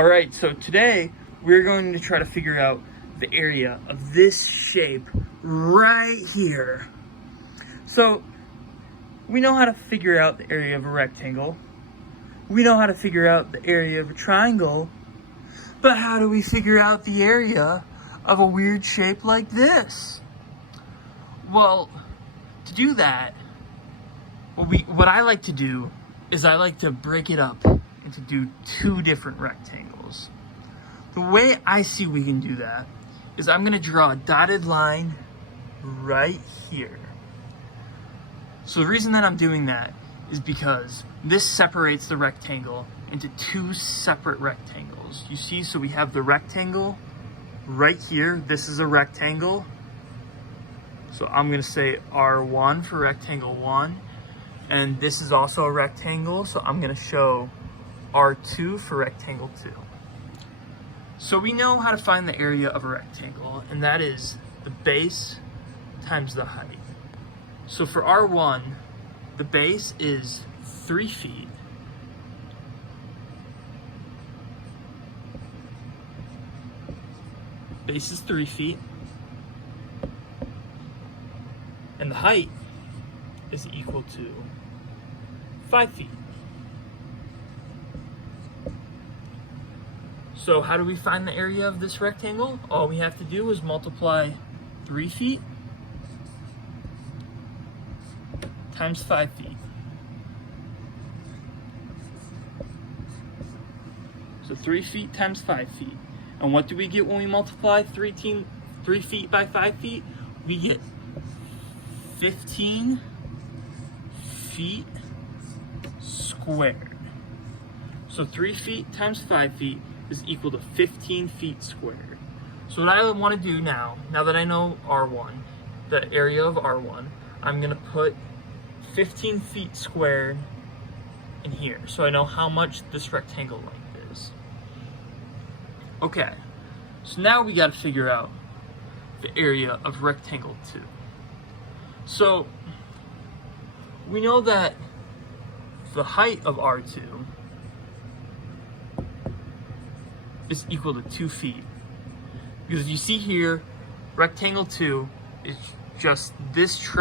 Alright, so today we're going to try to figure out the area of this shape right here. So we know how to figure out the area of a rectangle. We know how to figure out the area of a triangle. But how do we figure out the area of a weird shape like this? Well, to do that, what I like to do is I like to break it up and to do two different rectangles. The way I see we can do that is I'm going to draw a dotted line right here. So the reason that I'm doing that is because this separates the rectangle into two separate rectangles. You see, so we have the rectangle right here. This is a rectangle. So I'm going to say R1 for rectangle 1. And this is also a rectangle, so I'm going to show R2 for rectangle 2. So we know how to find the area of a rectangle, and that is the base times the height. So for R1, the base is 3 feet. Base is 3 feet. And the height is equal to 5 feet. So how do we find the area of this rectangle? All we have to do is multiply 3 feet times 5 feet. So 3 feet times 5 feet. And what do we get when we multiply 3 feet by 5 feet? We get 15 feet squared. So 3 feet times 5 feet is equal to 15 feet squared. So what I want to do now that I know R1, the area of R1, I'm going to put 15 feet squared in here. So I know how much this rectangle length is. Okay, so now we got to figure out the area of rectangle 2. So we know that the height of R2 is equal to 2 feet. Because you see here, rectangle 2 is just this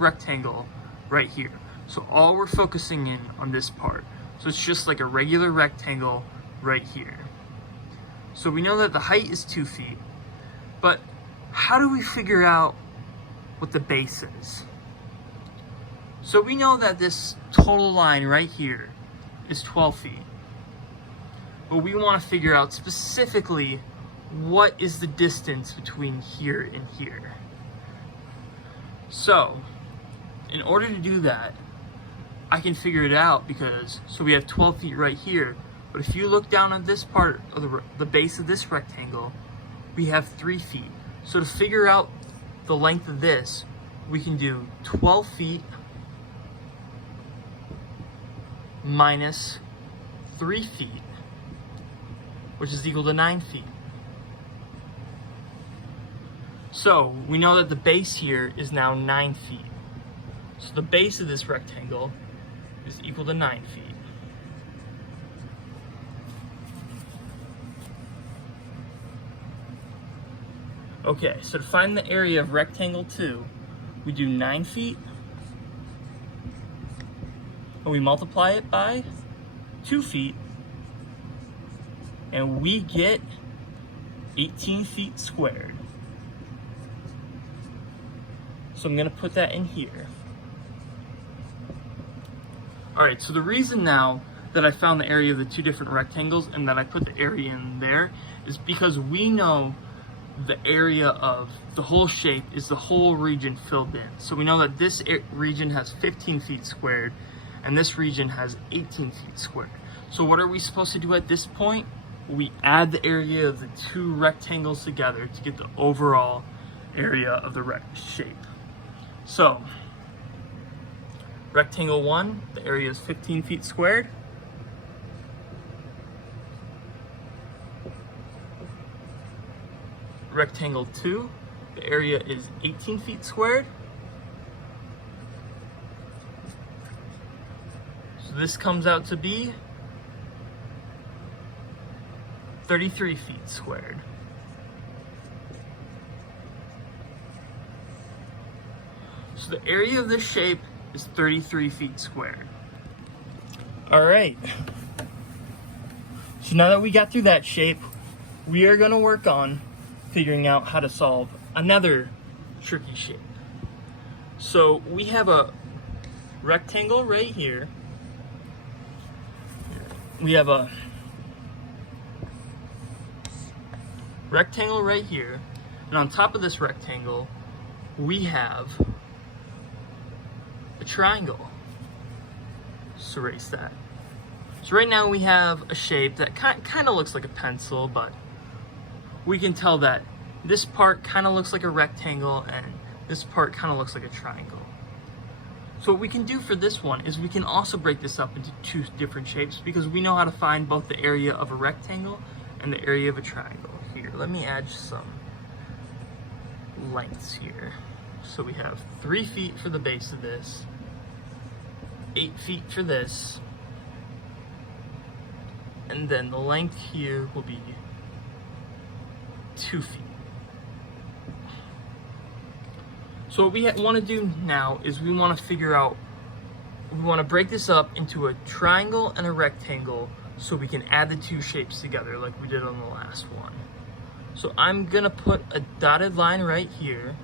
rectangle right here. So all we're focusing in on this part. So it's just like a regular rectangle right here. So we know that the height is 2 feet, but how do we figure out what the base is? So we know that this total line right here is 12 feet. But we want to figure out specifically what is the distance between here and here. So, in order to do that, I can figure it out because, so we have 12 feet right here, but if you look down at this part of the base of this rectangle, we have 3 feet. So to figure out the length of this, we can do 12 feet minus 3 feet, which is equal to 9 feet. So we know that the base here is now 9 feet. So the base of this rectangle is equal to 9 feet. Okay, so to find the area of rectangle 2, we do 9 feet, and we multiply it by 2 feet, and we get 18 feet squared. So I'm going to put that in here. Alright, so the reason now that I found the area of the two different rectangles and that I put the area in there is because we know the area of the whole shape is the whole region filled in. So we know that this region has 15 feet squared and this region has 18 feet squared. So what are we supposed to do at this point? We add the area of the two rectangles together to get the overall area of the shape. So, rectangle 1, the area is 15 feet squared. Rectangle 2, the area is 18 feet squared. So this comes out to be 33 feet squared. So the area of this shape is 33 feet squared. All right. So now that we got through that shape, we are going to work on figuring out how to solve another tricky shape. So we have a rectangle right here. We have a rectangle right here, and on top of this rectangle we have a triangle. So erase that. So right now we have a shape that kind of looks like a pencil, but we can tell that this part kind of looks like a rectangle and this part kind of looks like a triangle. So what we can do for this one is we can also break this up into two different shapes, because we know how to find both the area of a rectangle and the area of a triangle. Here, let me add some lengths here. So we have 3 feet for the base of this, 8 feet for this, and then the length here will be 2 feet. So what we want to do now is we want to break this up into a triangle and a rectangle so we can add the two shapes together like we did on the last one. So I'm gonna put a dotted line right here.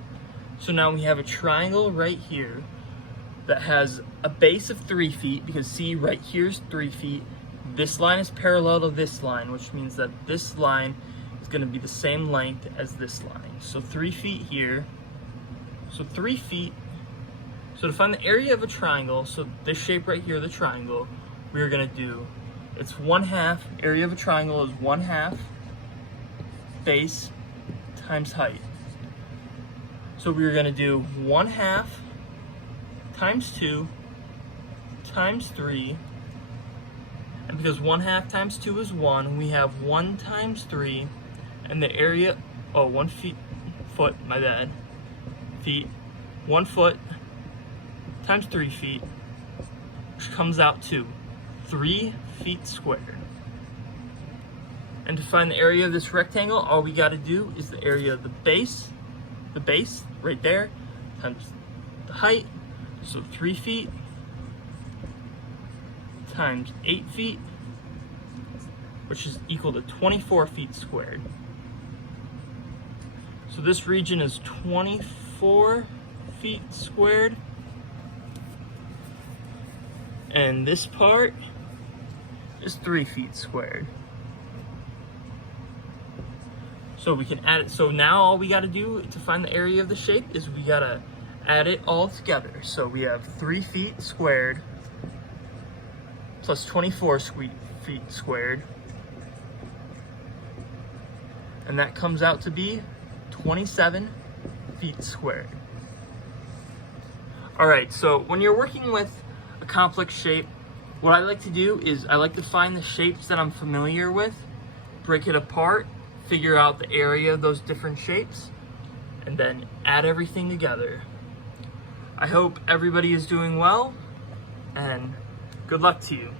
So now we have a triangle right here that has a base of 3 feet, because see, right here's 3 feet. This line is parallel to this line, which means that this line is gonna be the same length as this line. So 3 feet here. So 3 feet. So to find the area of a triangle, so this shape right here, the triangle, we're gonna do, it's 1/2, area of a triangle is 1/2 base times height. So we're gonna do 1/2 times 2 times 3, and because 1/2 times 2 is 1, we have 1 times 3, and the area, 1 foot, my bad, feet, 1 foot times 3 feet, which comes out to 3 feet squared. And to find the area of this rectangle, all we got to do is the area of the base right there, times the height, so 3 feet times 8 feet, which is equal to 24 feet squared. So this region is 24 feet squared, and this part is 3 feet squared. So we can add it. So now all we got to do to find the area of the shape is we got to add it all together. So we have 3 feet squared plus 24 feet squared, and that comes out to be 27 feet squared. All right, so when you're working with a complex shape, what I like to do is I like to find the shapes that I'm familiar with, break it apart, figure out the area of those different shapes, and then add everything together. I hope everybody is doing well, and good luck to you.